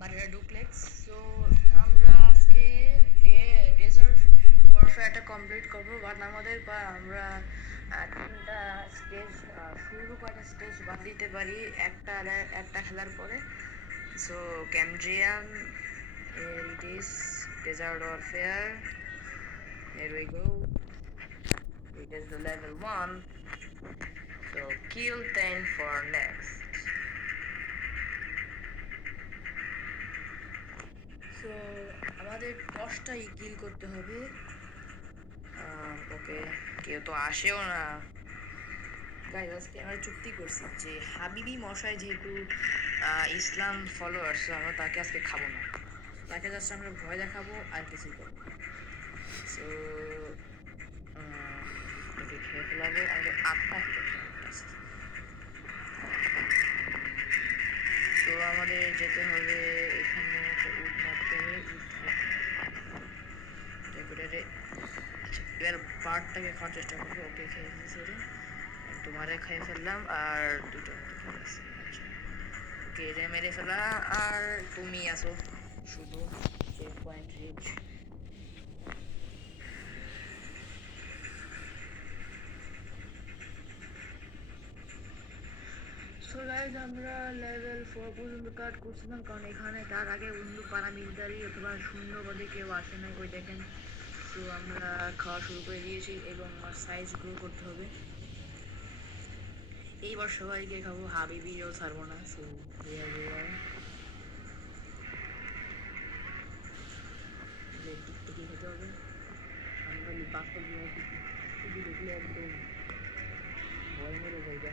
বারেরা duplex. So আমরা আজকে ডেজার্ট ওয়ারফেয়ারটা কমপ্লিট করবো, বাট আমাদের আমরা তিনটা স্টেজ শুরু কয়টা স্টেজ বাদ দিতে পারি একটা খেলার পরে। সো ক্যামড্রিয়ান, it is desert warfare. Here we go. It is the level 1. So kill 10 for next. So আমাদের 10টাই কিল করতে হবে। ওকে, কেউ তো আসেও না। গাইজ, আজকে আমরা চুক্তি করছি যে হাবিবি মশাই যেহেতু ইসলাম ফলোয়ার্স, আমরা তাকে আজকে খাবো না। তাকে জাস্ট আমরা ভয় দেখাবো আর কিছুই করবো। সো ওকে খেয়ে ফেলাবো, আমাদের আত্মা তো আমাদের যেতে হবে এখানে একটা উড মারতে হবে। আচ্ছা, এবার বার্ডটাকে খাওয়ার চেষ্টা করবো। ওকে, খেয়ে ফেলছি, তোমারে খেয়ে ফেললাম আর দুটো আছে। আচ্ছা, ওকে, এটা মেরে ফেলা আর তুমি আসো শুধু। Check point reach. So guys, আমরা লেভেল 4 পর্যন্ত কাট করছিলাম, কারণ এখানে তার আগে অন্য পারামিলিটারি অথবা শূন্যপদে কেউ আসে নাই, ওই দেখেন। সো আমরা খাওয়া শুরু করে দিয়েছি এবং আমার সাইজ গ্রো করতে হবে। এইবার সবাইকে খাবো, হাবিবিও ছাড়বো না। সো টিকটিকি খেতে হবে। আমরা বাস্তব দেখলে একদম ভয় মেরে জায়গা।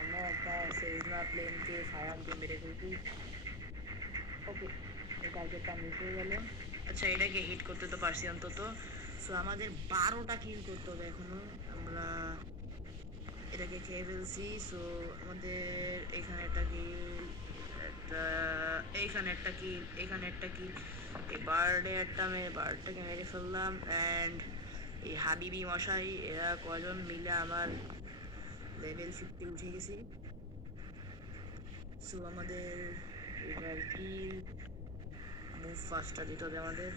আমরা একটা সেজনা প্লেনকে ফায়ার দিয়ে মেরে ফেলছি। ওকে, এই টার্গেটটা মিস হয়ে গেল। আচ্ছা, এটাকে হিট করতে তো পারছি অন্তত। সো আমাদের 12টা কিল করতে হবে এখনো। আমরা এটাকে খেয়ে ফেলছি। সো আমাদের এখানে একটা কিল, একটা এইখানে একটা কিল, এখানে একটা কিল। এই বার্ডটাকে মেরে ফেললাম। অ্যান্ড এই হাবিবি মশাই এরা কজন মিলে আমার লেভেল 50 উঠে গেছি। সো আমাদের এবার কিল মুভ ফাস্টটা দিতে হবে আমাদের।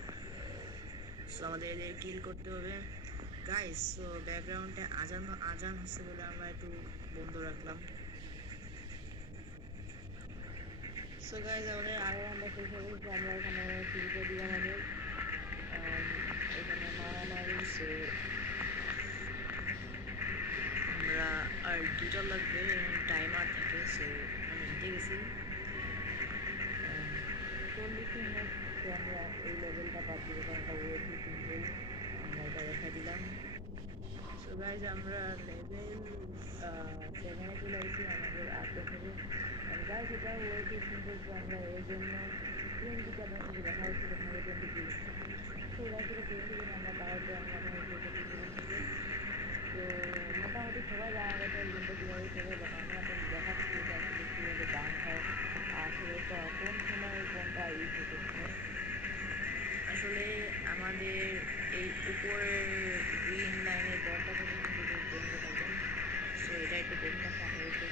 সো আমাদের এদের কিল করতে হবে গাইস। সো ব্যাকগ্রাউন্ডে আজান আজান হচ্ছে বলে আমরা একটু বন্ধ রাখলাম। সো গাইস, আমাদের আরো আমরা শেষ হয়ে গেছি। আমরা এখানে শুরু করে দিই আমাদের এখানে মারামারি। সো আমরা আর দুটো লাগবে, টাইমার থাকে। সো আমি জিতে গেছি 40 মিনিট। তো আমরা এই লেভেলটা পাচ্ছি, কারণ ওয়েটি সিম্পল, আমরা এটা রেখে দিলাম। সো গাইজ, আমরা লেভেল 7-এ চলে আসছি, আমাদের 8 হবে। গাইজ, এটা ওয়েটি সিম্পল, তো আমরা এর জন্য 20টা আপনার সাথে দেখা হচ্ছে, আপনাদের 20 তো গাইজ, এটা 20 দিন আমরা পাওয়াতে আমরা থেকে। তো মোটামুটি সবাই জানা গেছে এই গেমটা কীভাবে খেলে, বাট আমি আপনাদের দেখাচ্ছি যে আসলে কীভাবে গান হয়, আসলে কোন সময় কোনটা ইউজ হতেছে। আসলে আমাদের এই উপরের গ্রিন লাইনের বলটা থেকে কিন্তু দেখতে পাবেন। সো এটা একটু দেখে রাখা হয়েছে।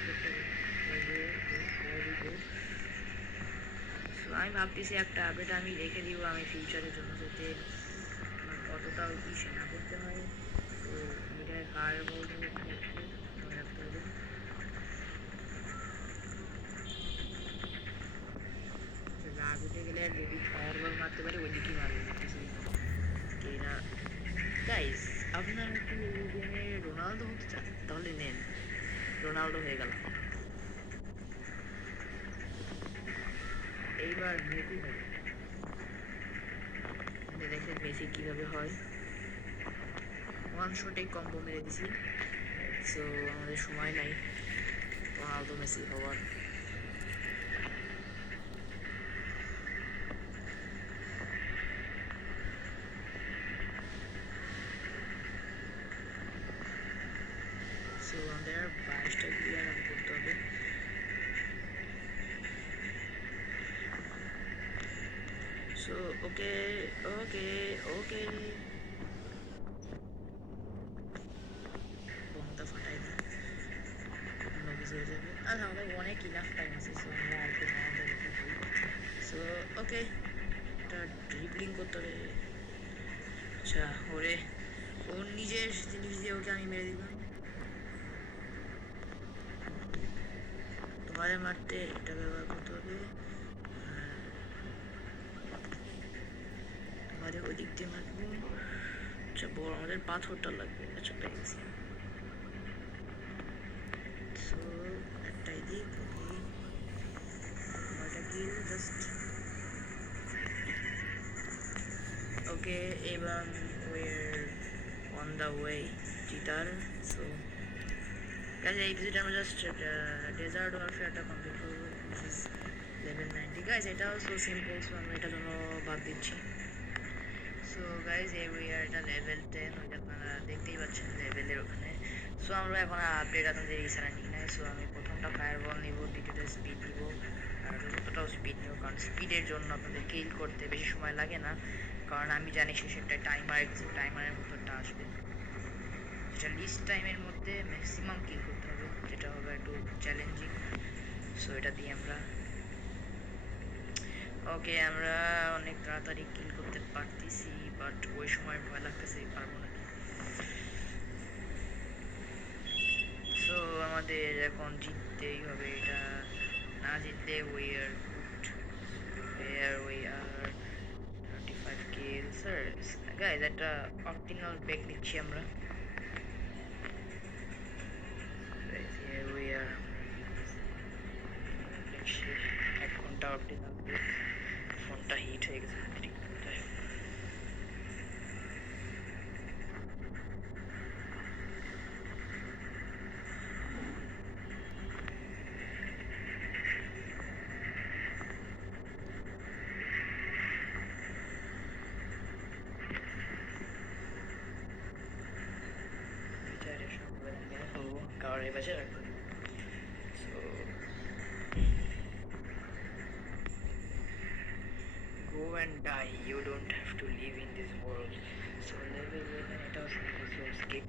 সো আমি ভাবতেছি একটা আপডেট আমি রেখে দিব আমি ফিউচারের জন্য, যাতে আমার অতটাও ইসে না করতে হয়। সো এটা কার বলতে মনে রাখতে হবে। রাগ উঠে গেলে আর যদি ফায়ার বল মারতে পারে ওই দিকেই মারবে, কিছুই না। গাইস, আপনারা কি এই গেমে রোনালদো হতে চান? তাহলে নেন, রোনালদো হয়ে গেল। এইবার মেসি হবে, দেখেন মেসি কিভাবে হয়। ওয়ান শটে কম্বো মেরে দিছি। সো আমাদের সময় নাই রোনালদো মেসি হওয়ার। সো আমাদের 22টা ক্লিয়ার রান করতে হবে। সো ওকে, ওকে ওকে বোমটা ফাটাই দিই, অন্য কিছু হয়ে যাবে। আর আমাদের অনেক ইনাফ টাইম আছে, সো আমরা আর একটু মাউন্টে রেখে দিই। সো ওকে, এটা ড্রিবলিং করতে হবে। আচ্ছা ওরে, ওর নিজের জিনিস দিয়ে ওকে আমি মেরে দিলাম। তোমাদের মারতে এটা ব্যবহার করতে হবে, তোমাদের ওই দিক দিয়ে মারবো। আচ্ছা বড় আমাদের পাথরটা লাগবে। আচ্ছা পেয়ে গেছি। সো একটাই দিক, ওকে কয়টা কিল জাস্ট। ওকে এবং we're on the way চিতার। সো গাইজ এই এপিসোডে আমরা জাস্ট ডেজার্ট ওয়ারফেয়ারটা কমপ্লিট করবো। দিস ইজ লেভেল 90 গাইজ, এটাও সো সিম্পল, সো আমরা এটার জন্য বাদ দিচ্ছি। সো গাইজ এটা লেভেল 10, ওই যে আপনারা দেখতেই পাচ্ছেন লেভেলের ওখানে। সো আমরা এখন আপডেট আপনাদের এই ছাড়া নিই নাই। সো আমি প্রথমটা ফায়ার বল নিব, দ্বিতীয়টা স্পিড নিব, আর চতুর্থটাও স্পিড নিব, কারণ স্পিডের জন্য আপনাদের কিল করতে বেশি সময় লাগে না, কারণ আমি জানি শেষে একটা টাইমারের মতো একটা আসবে, যেটা লিস্ট টাইমের মধ্যে ম্যাক্সিমাম কিল করতে হবে, যেটা হবে একটু চ্যালেঞ্জিং। সো এটা দিয়ে আমরা ওকে আমরা অনেক তাড়াতাড়ি কিল করতে পারতেছি, বাট ওই সময় ভয় লাগতেছে পারবো নাকি। সো আমাদের এখন জিততেই হবে, এটা না জিতলে we are 35 kills sir. Guys একটা অপটিমাল ব্রেক নিচ্ছি আমরা। Guys, here we are. 1 ঘন্টা অপটিমাল ব্রেক, ফোনটা হিট হয়ে গেছে। কারের পাশে রাখবো। So go and die, you don't have to live in this world. So level 11 এটা simple, so skip.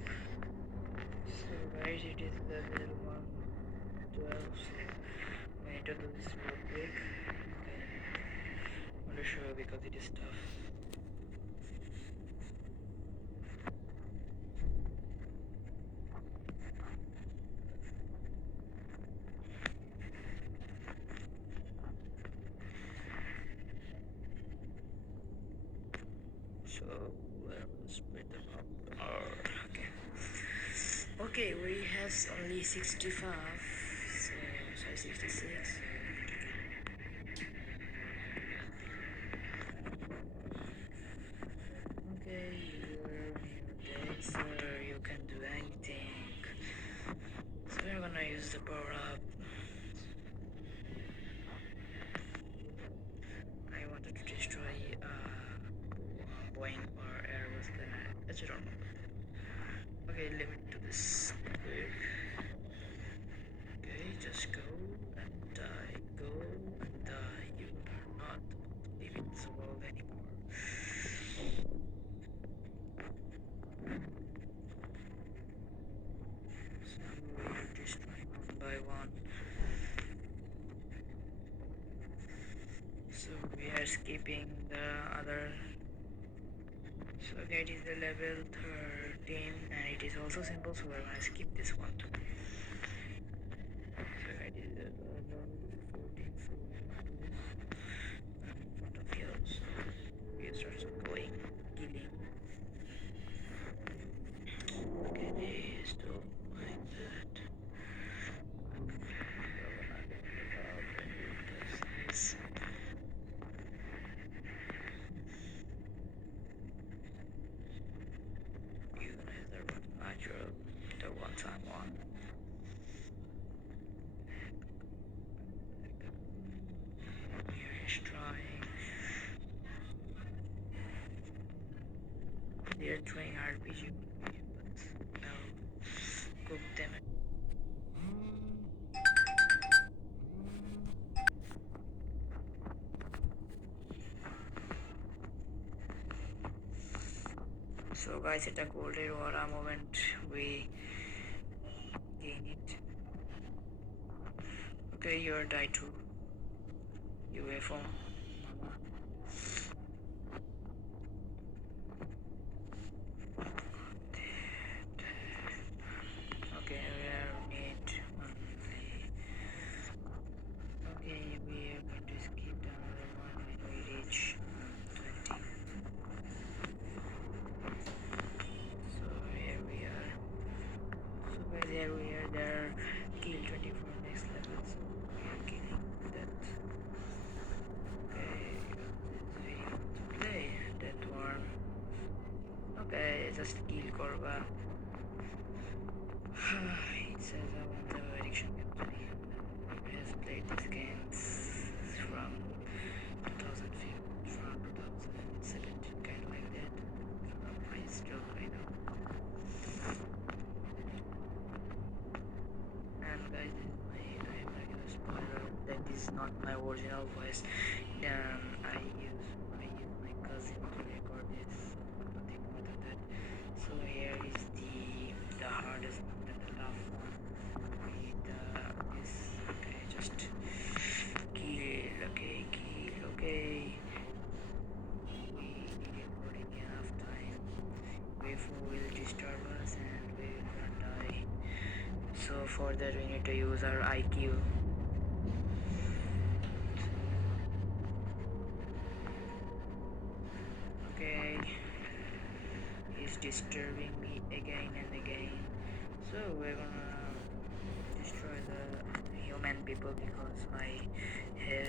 So guys, it is level 112. So we need to do this real quick. Okay, I'm not sure because it is tough. So we'll split them up. Okay. Okay, we have only 65. So sorry, 66. Okay, you're dead, sir. You can do anything. So we're gonna use the power up. I wanted to destroy Boeing or Airbus, then I don't know. Okay, let me do this quick. Okay, just go and die. Go and die. You are not living this world anymore. So we're destroying one by one. So we are skipping the other. So that is the level 13 and it is also simple, so we're gonna skip this one too. So that is the level 14, so in front of you, so we start going, killing. Okay, this too, like that. Natural, the one-time one. Here he's trying. They're trying RPG, but no, cook them. So guys, it's a golden aura moment. We gain it. Okay, you're die too. UFO. Mama. Okay, we are need only. Okay, we are going to skip another one when we reach 20. So here we are. So guys, here we are. There are kill 24 next level. So we are killing that. Okay, it's very fun to play. That one. Okay, just kill Korba. It says I want the addiction company. Has played these games from 2005, from 2017, kind of like that. From my stroke, I know. And guys, this is my, I'm not gonna spoiler that this is not my original voice. I use my cousin to record this, so nothing more than that. So here is the hardest one and the tough one. With this, okay, just kill, okay. We didn't put in enough time. Before will disturb us and we will gonna die. So for that we need to use our IQ. Okay, he's disturbing me again and again. So we're gonna destroy the human people because my hair